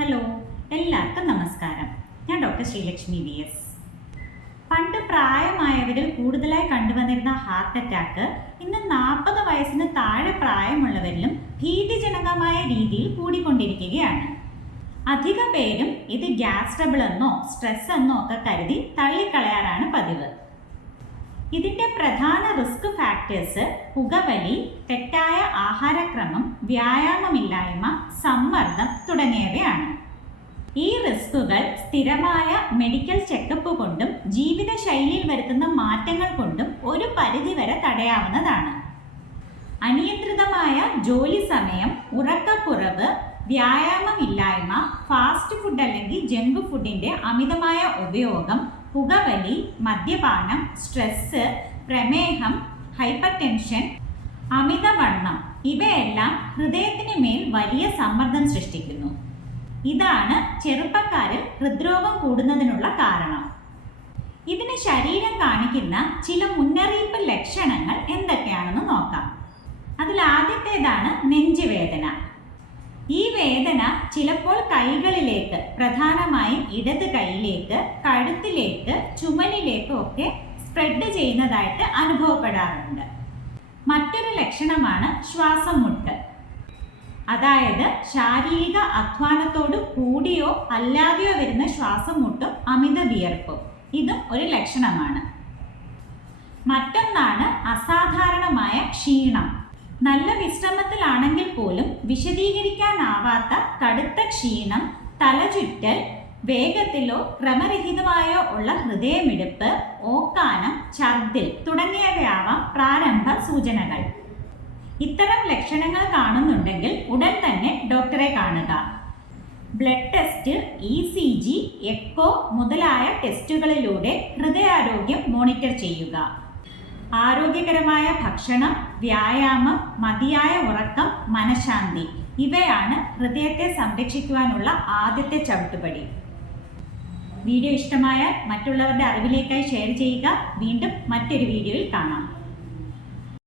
Hello, എല്ലാവർക്കും നമസ്കാരം. ഞാൻ ഡോക്ടർ ശ്രീലക്ഷ്മി VS. പണ്ട് പ്രായമായവരിൽ കൂടുതലായി കണ്ടുവന്നിരുന്ന ഹാർട്ട് അറ്റാക്ക് ഇന്ന് 40 വയസ്സിന് താഴെ പ്രായമുള്ളവരിലും ഭീതിജനകമായ രീതിയിൽ കൂടിക്കൊണ്ടിരിക്കുകയാണ്. അധിക പേരും ഇത് ഗ്യാസ് ട്രബിൾ എന്നോ സ്ട്രെസ് എന്നോ ഒക്കെ കരുതി തള്ളിക്കളയാറാണ് പതിവ്. ഇതിൻ്റെ പ്രധാന റിസ്ക് ഫാക്ടേഴ്സ് പുകവലി, തെറ്റായ ആഹാരക്രമം, വ്യായാമമില്ലായ്മ, സമ്മർദ്ദം തുടങ്ങിയവയാണ്. ഈ റിസ്കുകൾ സ്ഥിരമായ മെഡിക്കൽ ചെക്കപ്പ് കൊണ്ടും ജീവിതശൈലിയിൽ വരുത്തുന്ന മാറ്റങ്ങൾ കൊണ്ടും ഒരു പരിധിവരെ തടയാവുന്നതാണ്. അനിയന്ത്രിതമായ ജോലി സമയം, ഉറക്കക്കുറവ്, വ്യായാമമില്ലായ്മ, ഫാസ്റ്റ് ഫുഡ് അല്ലെങ്കിൽ ജങ്ക് ഫുഡിൻ്റെ അമിതമായ ഉപയോഗം, പുകവലി, മദ്യപാനം, സ്ട്രെസ്, പ്രമേഹം, ഹൈപ്പർ ടെൻഷൻ, അമിതവണ്ണം ഇവയെല്ലാം ഹൃദയത്തിന് മേൽ വലിയ സമ്മർദ്ദം സൃഷ്ടിക്കുന്നു. ഇതാണ് ചെറുപ്പക്കാരിൽ ഹൃദ്രോഗം കൂടുന്നതിനുള്ള കാരണം. ഇതിന് ശരീരം കാണിക്കുന്ന ചില മുന്നറിയിപ്പ് ലക്ഷണങ്ങൾ എന്തൊക്കെയാണെന്ന് നോക്കാം. അതിൽ ആദ്യത്തേതാണ് നെഞ്ചുവേദന. ഈ വേദന ചിലപ്പോൾ കൈകളിലേക്ക്, പ്രധാനമായും ഇടത് കൈയിലേക്ക്, കഴുത്തിലേക്ക്, ചുമലിലേക്കും ഒക്കെ സ്പ്രെഡ് ചെയ്യുന്നതായിട്ട് അനുഭവപ്പെടാറുണ്ട്. മറ്റൊരു ലക്ഷണമാണ് ശ്വാസം മുട്ട്. അതായത് ശാരീരിക അധ്വാനത്തോട് കൂടിയോ അല്ലാതെയോ വരുന്ന ശ്വാസം മുട്ടും അമിത വിയർപ്പും. ഇതും ഒരു ലക്ഷണമാണ്. മറ്റൊന്നാണ് അസാധാരണമായ ക്ഷീണം. നല്ല വിശ്രമത്തിലാണെങ്കിൽ പോലും വിശദീകരിക്കാനാവാത്ത കടുത്ത ക്ഷീണം, തലചുറ്റൽ, വേഗത്തിലോ ക്രമരഹിതമായോ ഉള്ള ഹൃദയമിടിപ്പ്, ഓക്കാനം, ഛർദ്ദിൽ തുടങ്ങിയവയാവാം പ്രാരംഭ സൂചനകൾ. ഇത്തരം ലക്ഷണങ്ങൾ കാണുന്നുണ്ടെങ്കിൽ ഉടൻ തന്നെ ഡോക്ടറെ കാണുക. ബ്ലഡ് ടെസ്റ്റ്, ECG, എക്കോ മുതലായ ടെസ്റ്റുകളിലൂടെ ഹൃദയാരോഗ്യം മോണിറ്റർ ചെയ്യുക. ആരോഗ്യകരമായ ഭക്ഷണം, വ്യായാമം, മതിയായ ഉറക്കം, മനഃശാന്തി ഇവയാണ് ഹൃദയത്തെ സംരക്ഷിക്കുവാനുള്ള ആദ്യത്തെ ചവിട്ടുപടി. വീഡിയോ ഇഷ്ടമായാൽ മറ്റുള്ളവരുടെ അറിവിലേക്കായി ഷെയർ ചെയ്യുക. വീണ്ടും മറ്റൊരു വീഡിയോയിൽ കാണാം.